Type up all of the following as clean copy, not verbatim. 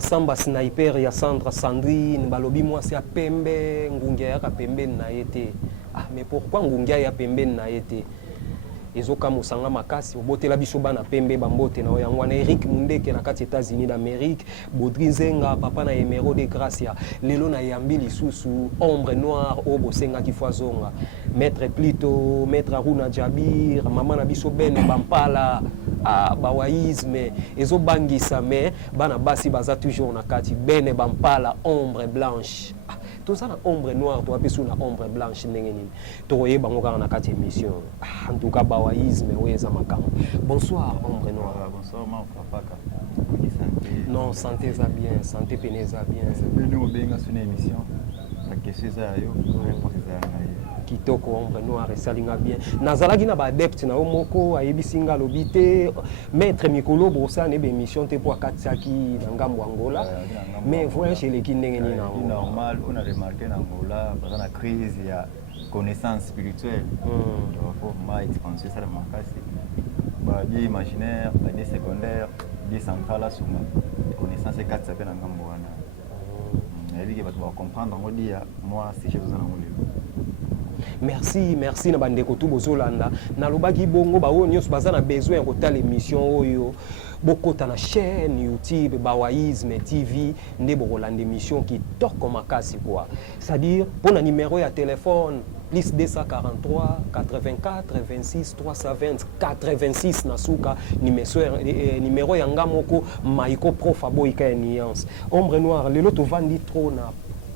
Masamba sniper ya Sandra Sandrine balobi mwasi ya pembe ngungia ya pembe na yete. Ah mais pourquoi ngungia ya pembe na yete? Ezoka musanga makasi obotela biso bana pembe bambote na yango na Eric Mundeke na kati États-Unis d'Amérique, Baudry Nzenga papa na Emero de Gracia lelo na yambi lisusu ombre noire o bosenga kifwazonga maître Plito maître Aruna Jabir mama na biso bene bampala bawaïsme ezobangisa mais bana basi baza toujours na kati bene bampala ombre blanche. Tout ça na ombre noire to apesu na ombre blanche ndenge nini toye bango kaka na kati émission. En tout cas bawaïsme weza makambo. Bonsoir ombre noire. Bonsoir ma papa. Non, santé ça bien, santé pene ça bien. C'est bien nous benga sur une émission. La question ça yo, réponse ça na kitoko ombre noire esalinga bien. Nazalaki na ba adepte na omoko ayebisinga lobité maître Mikolo bosa ne be émission te pour Katsaki na ngambo Angola. Mais voyage les ki ndenge ni na normal, on a remarqué en Angola pendant la crise il y a connaissance spirituelle. Donc faut ma expansion ça la makasi. Ba bien imaginaire, ba bien secondaire, bien central là souvent. Connaissance et quatre ça pe na ngambo wana. Et que va comprendre on dit moi c'est chez vous en Angola. Merci na bandeko tu bozolanda na lobaki bongo ba o nyos baza na besoin ya kotala émission oyo bokota na chaîne YouTube Bawaïsme TV nde bokolanda émission qui toko makasi quoi, c'est-à-dire pour un numéro ya téléphone plus 243 84 26 320 86 na suka numéro ya ngamoko Maiko Prof Aboika Nuance ombre noire lelo to vandi trop na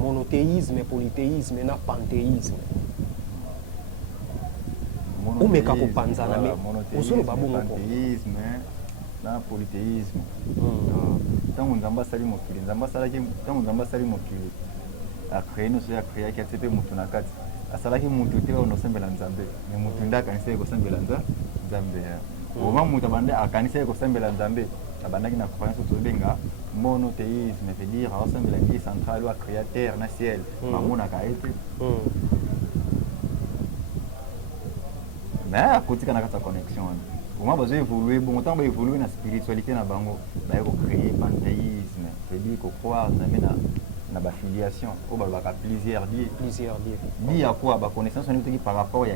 monothéisme polythéisme na panthéisme. Umeka kupanzana me usulu babungo monothéisme na polythéisme. Tango nzamba sali mokili nzamba salaki tango nzamba sali mokili a créer no so ya créer ki atepe mutu na kati asalaki mutu te ono sembela nzambe mais mutu ndaka kanisa ko sembela nzambe oma mutu bande akanisa ko sembela nzambe abandaki na croyance to benga monothéisme veut dire a sembela qui central ou créateur na ciel mamona ka ete. Mais à côté de la connexion, on a besoin d'évoluer, bon temps évoluer dans la spiritualité na bango, bah il créer panthéisme, c'est-à-dire qu'on croit dans la filiation, on va plusieurs dieux. Dit à quoi bah connaissance on est par rapport il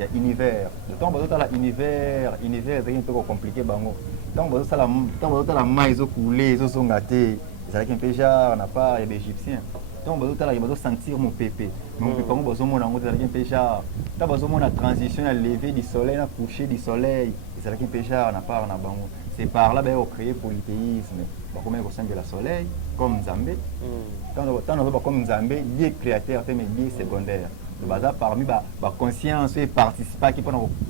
y a univers. Le temps besoin la univers c'est un peu compliqué bango. Tant besoin la maïs au coulé, ils sont gâtés. C'est là qu'un pécheur n'a pas il y a des égyptiens. Donc, je vais sentir mon pépé. Mon pépé, je vais sentir la transition, le lever du soleil, le coucher du soleil. C'est là qu'un pécheur n'a pas. C'est par là qu'on crée le polythéisme. Comment on ressemble le soleil, comme Zambé. Quand on voit comme Zambé, Dieu créateur, mais Dieu secondaire. Parmi la conscience et participer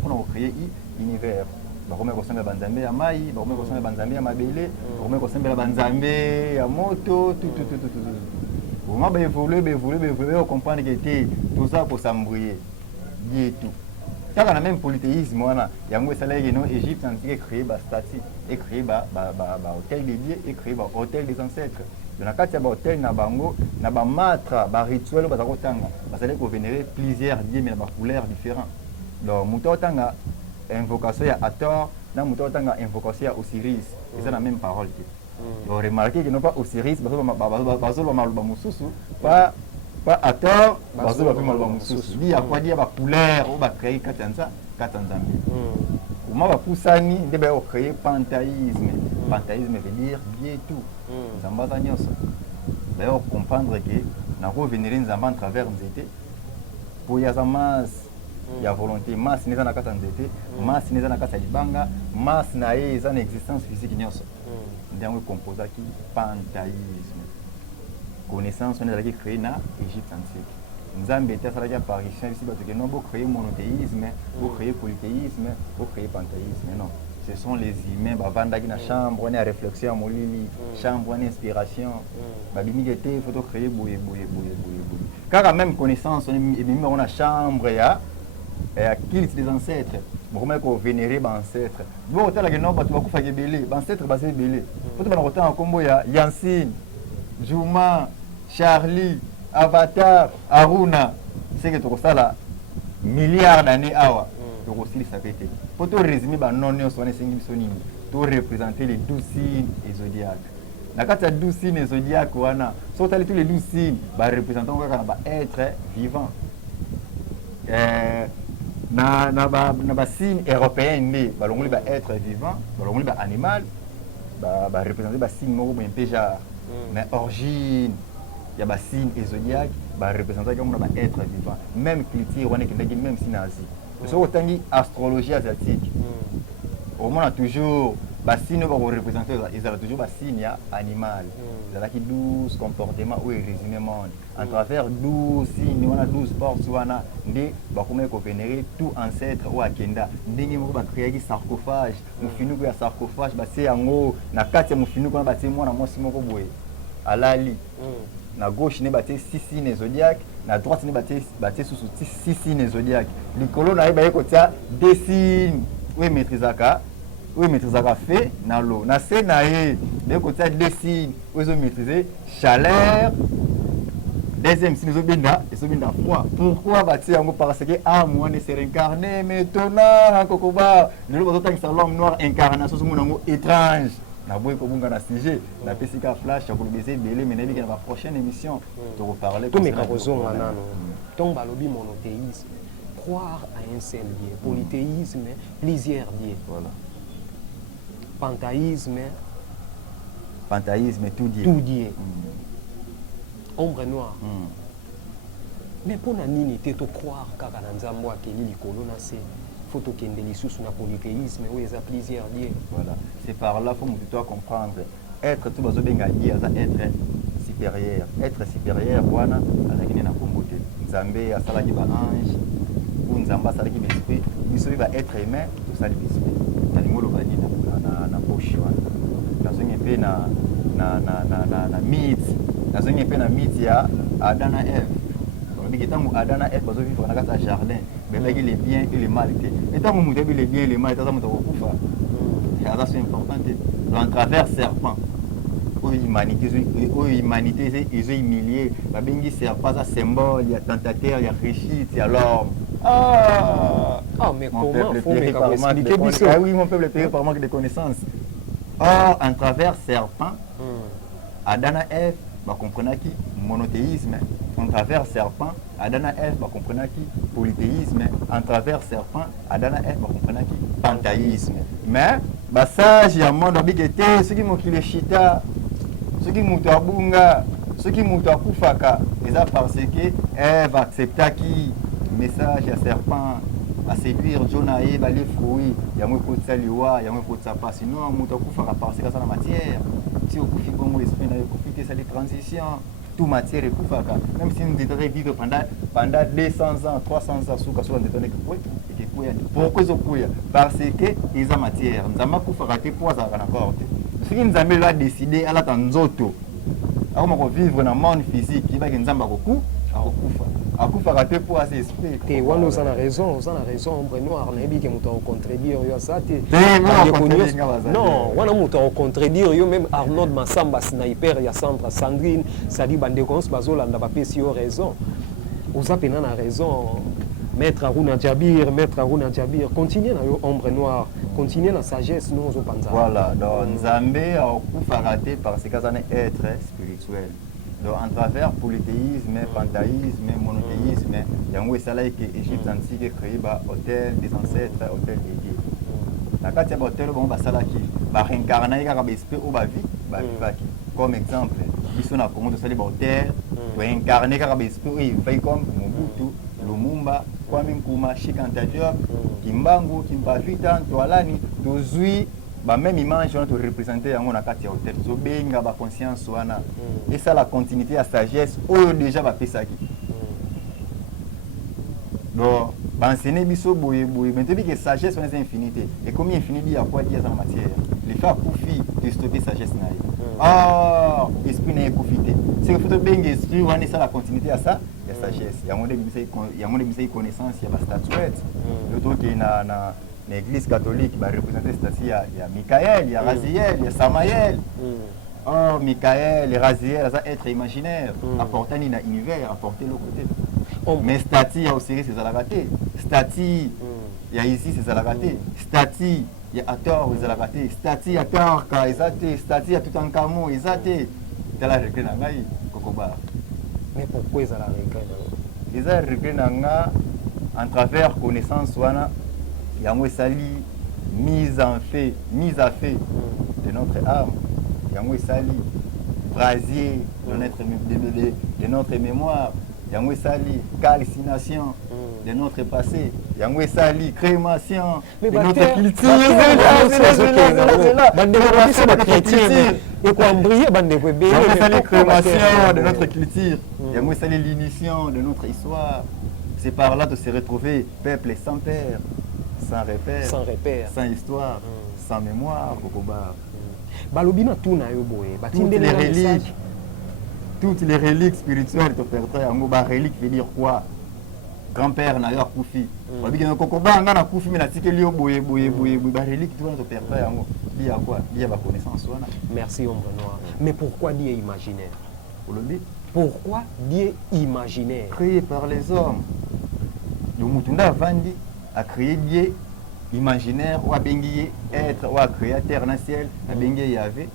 pour créer l'univers. Comment on ressemble à Banzambé à Maï, comment on ressemble à Banzambé à Mabélé, comment on ressemble à Banzambé à Moto, tout. On va évoluer, on comprend que tout ça pour s'embrouiller. Dit tout. Quand on a même polythéisme, il y a un salaire en Égypte qui a créé des statues, et créé hôtel des dieux, et créé hôtel des ancêtres. Dans le cas de l'hôtel, il y a un matre, un rituel, il y a vénérer plusieurs dieux, mais des couleurs différentes. Donc, il y a une invocation à Hathor, il y a une invocation à Osiris. C'est la même parole. Vous remarquez que non pas Osiris, pas à tort, il y a quoi dire couleur ou créer Katanza. Comment va Poussani de créer panthéisme. Panthéisme veut dire bien tout. Zambata nyoso. D'ailleurs comprendre que nous avons vénéré Nzamba à travers Nzete. Pour y avoir masse, il y a volonté, masse n'est pas dans Nzete, masse n'est pas dans Libanga, masse n'a pas une existence physique nyoso. Nous composé qui panthéisme. Connaissance on est créé dans l'Égypte antique. Nous avons été à la apparition ici parce que nous avons créé monothéisme, nous avons créé polythéisme, nous avons créé panthéisme. Non, ce sont les humains. Bavanda qui na chambre, on est à réflexion, à molili, chambre, on est inspiration. Babimigete, il faut créer bouille. Car même connaissance, on a chambre et à culte des ancêtres. Comment qu'on vénérer les ancêtres. Bon, tu as la noble, tu vas faire belé, les ancêtres basés belé. Faut te mettre en combo il y a Yansine, Juma, Charlie, Avatar, Aruna. C'est que tu as là milliards d'années awa. Tu as ça pété. Pour te résumer, non, on est 5 sonini. Tu représenter les 12 signes et zodiaques. na kati ya 12 signes zodiaque wana so tali tous les 12 signes ba représentant kaka na ba être vivant na ba signes européens nde balongoli ba être vivant balongoli ba animal ba représenter ba signe moko boye mpe genre mais origine ya ba signe zodiaque ba représenter comme ba être vivant même culture wana kendaki même si nazi so otangi astrologie asiatique au moins toujours ba signe ba représenter ils ont toujours ba signe ya animal ezalaki 12 comportements ou résumé monde en travers 12 signes wana 12 portes wana nde bakomaki kovénérer tout ancêtre ou akenda ndenge moko bakreaki sarcophage mofinuku ya sarcophage batie yango na kati ya mofinuku wana batie mwana mwasi moko boye alali na gauche ne batie 6 signes zodiaque na droite ne batie susu 6 signes zodiaque likolo na ye baye kotia 2 signes oyo maîtrisaka fait na l'eau na se na ye baye kotia 2 signes oyo ezomaîtriser chaleur deuxième signe ezobenda froid pourquoi batie yango parce que âme wana se réincarné maintenant kokoba lelo bazotangisa l'homme noir incarnation somona yango étrange na boye kobunga na sujet na pesika flash ya kolobeza ebele mais nayebi ke na ba prochaine émission tokoparle tomeka kozonga nano ntongo balobi monothéisme croire à un seul Dieu polythéisme plusieurs dieux voilà panthéisme tout Dieu ombre noir mais mpona nini te tocroire kaka na nzambe akeli likolo na se faut tokende lisusu na polythéisme oyo eza plusieurs dieux voilà c'est par là faut motu toi comprendre être tout bazobenga dieu aza être supérieur wana azalaki ne na kombo te nzambe asalaki baange ou nzambe asalaki baesprit biso bi baêtre humain tosali baesprit nalingi oloba nini na poche wana nazongi mpe na nazongi mpe na mythe ya Adam na Ève balobi ntango Adam na Ève bazovivre na kati ya jardin bebaki les biens et les mal te ntango moto yebi les biens et les mal te aza moto akokufa aza so important te en travers serpent oyo humanité ezohumilie babengi serpent aza symbole ya tentateur ya réussite ya l'homme mais mon comment peuple faut périt meka par manque de koexplike biso connaissances. Oui, mon peuple périt par manque de connaissances. Or, en travers serpent, Adam et Ève, comprenaki monothéisme. En travers serpent, Adam et Ève, comprenaki polythéisme. En travers serpent, Adam et Ève, comprenaki panthéisme. Mais, sage ya monde abikete, ceux qui mokile chita, ceux qui mutu abunga, ceux qui mutu akufaka, eza parce que Ève acceptaki message ya serpent à séduire Jonah et les fruits, il y a un peu de saliwa, il y a un peu de pas sinon mutu akufaka parce que ça la matière. Si au kufi comme l'esprit na profiter ça les transitions, tout matière ekufaka. Même si nous devrions vivre pendant 200 ans, 300 ans sous kaso ndetone que quoi et que quoi. Pourquoi ils okuya? Parce que ils ont matière. Nzama kufaka te pour ça na porte. Ce qui nous a là décider à la tanzoto. Alors on vivre dans le monde physique, il va que nzamba koku akufa. Akufa raté pour assez esprit. te wana oza na raison ombre noir nayebi ke moto akocontredire yo asa te non wana moto akocontredire yo même Arnold Massamba sniper ya centre Sandrine sadi bandeko nyonso bazolanda bapesi yo raison oza pena na raison maître Aruna Djabir continue na yo ombre noir continue na sagesse nous ozopanza voilà donc nzambe akufa raté parce que ça est être spirituel. Donc, en travers polythéisme, panthéisme, monothéisme, il y a un salaire que l'Égypte antique a créé l'hôtel des ancêtres, l'hôtel des dieux. Dans le cas de l'hôtel, on va réincarner l'esprit ou la vie. Comme exemple, ici on a commencé à faire l'hôtel, réincarner l'esprit comme Mobutu, Lumumba, Kwame Nkrumah, Cheikh Anta Diop, Kimbangu, Kimpavita, Ntwalani, Tozui. Même image on a représenté en kati ya hôtel zobenga ba conscience wana et ça la continuité à sagesse oyo déjà ba pesaki donc enseigner biso boye maintenant que sagesse on est infinité et combien infinité y a quoi dire dans la matière les faire koufi de stopper sagesse na esprit na profiter c'est que faut benga esprit wana ça la continuité à ça ya sagesse ya monde de connaissance ya ba statuette l'autre qui na l'église catholique va représenter cette statue, il y a Michael, il y a Raziel, il y a Samaël. Oh, Michael et Raziel, ça être imaginaire, apporter dans l'univers, apporter l'autre côté. Mais statue, il y a aussi ces alagatés. Statue, il y a ici c'est la raté stati il y a tort ils la raté stati à tort ka ezate stati à tout en camo ezate de la regret na ngai kokoba. Mais pourquoi ils la regret? Ils ont regret na nga en travers connaissance wana yango sali mise à fait de notre âme yango sali brasier de notre mémoire yango sali calcination de notre passé yango sali crémation de notre culture. Crémation de notre culture yango sali l'initiation de notre histoire. C'est par là de se retrouver peuple sans père, sans repère, sans histoire, sans mémoire, Kokoba. Balobina tout na yo boye, toutes les reliques spirituelles de père yango ba relique veut dire quoi? Grand-père na yo kufi. Babi na Kokoba nga na kufi mais na tikeli yo boye ba relique tout na to père yango. Li ya quoi? Li ya ba connaissance wana. Merci Ombre Noire. Mais pourquoi Dieu imaginaire? Pourquoi Dieu imaginaire? Créé par les hommes. Le Mutunda Vandi a créé Dieu imaginaire, ou a bengi être, ou a créateur dans ciel, a bengi Yahvé,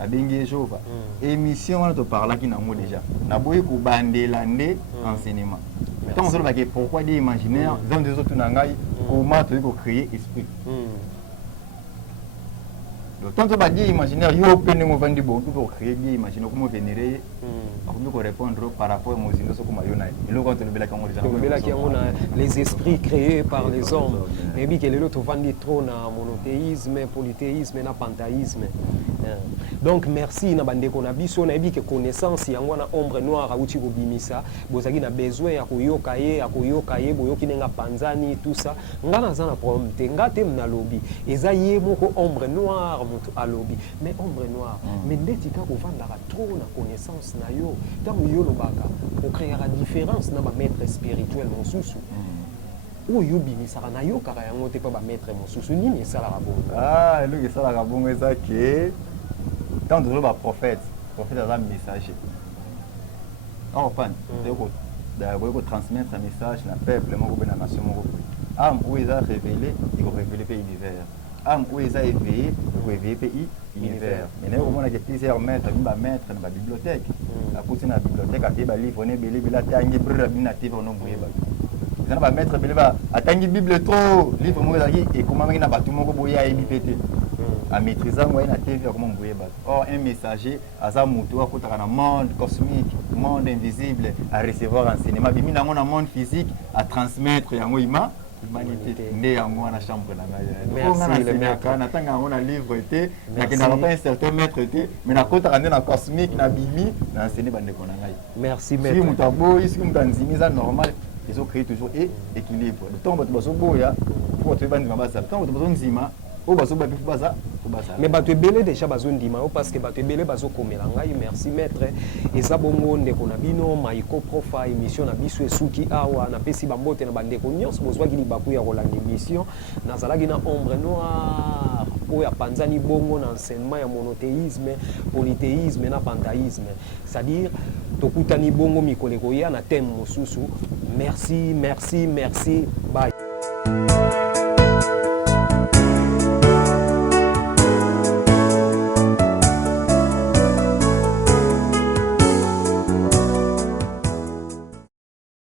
a bengi Jéhovah. Émission, on te parle qui n'a pas déjà. N'a pas eu qu'au bandelande enseignement. Tant on se dit pourquoi Dieu imaginaire, dans des autres nangai, comment tu veux créer esprit. Tant que Dieu imaginaire, il y a open un vent de bon pour créer Dieu imaginaire, comment vénérer, comment répondre par rapport aux indos comme Ayona. Et là, quand on a les esprits créés par les hommes, et bien que l'autre vend trop na monothéisme, polythéisme, na panthéisme. Donc merci na bande ko na biso na bi que connaissance yango na Ombre Noire auti ko bimisa, bozaki na besoin ya koyoka ye boyoki nenga panzani tout ça. Ngana za na problème te ngate na lobby. Eza ye moko Ombre Noire moto à lobby. Mais Ombre Noire, mais ndeti ka ko vanda trop na connaissance na yo. Tant yo lobaka pour créer la différence na ba maître spirituel mon sousou. Oyo bimisaka na yo kaka yango te pa ba maître mon sousou nini esalaka bongo. Ah, eloko esalaka bongo eza ke tant de ba prophète a un messager. En fan, de transmettre un message na peuple moko na nation moko. Am où ils a révélé, il va révéler pays l'hiver. Am où ils a éveillé, pour éveiller pays l'hiver. Mais là au moins il y a plusieurs maîtres, ba maître dans la bibliothèque. La pousser na bibliothèque a ba livre ne belé bela tangi brra bina te va no boye ba. Ils ba maître belé ba atangi bible trop, livre mo ezaki et comment na batu moko boya e bipete. À maîtriser moi na TV comment boye ba. Or un messager aza mutu akotaka na monde cosmique, monde invisible à recevoir enseignement bimi na mon monde physique à transmettre yango humanité nde yango na chambre na ngai. Merci le maître. Na tanga on a livre été, na ke na pas un certain maître été, mais na kotaka na cosmique na bimi na enseigner bande ko na ngai. Merci maître. Si mutabo ici mutanzimiza normal, ils ont créé toujours équilibre. Le temps bato baso boya, pour te bande mabasa. Le temps bato baso nzima, o baso ba bifu baza. Mais bato ebele déjà bazo ndima parce que bato ebele bazo komela ngai. Merci maître. Eza bongo ndeko na bino maiko profa émission na biso esuki awa na pesi bambote na bandeko nyonso bozwaki libaku ya kolanda émission nazalaki na Ombre Noire oyo ya panzani bongo na enseignement ya monothéisme, polythéisme na panthéisme. C'est-à-dire tokutani bongo mikoleko ya na thème mosusu. Merci, bye.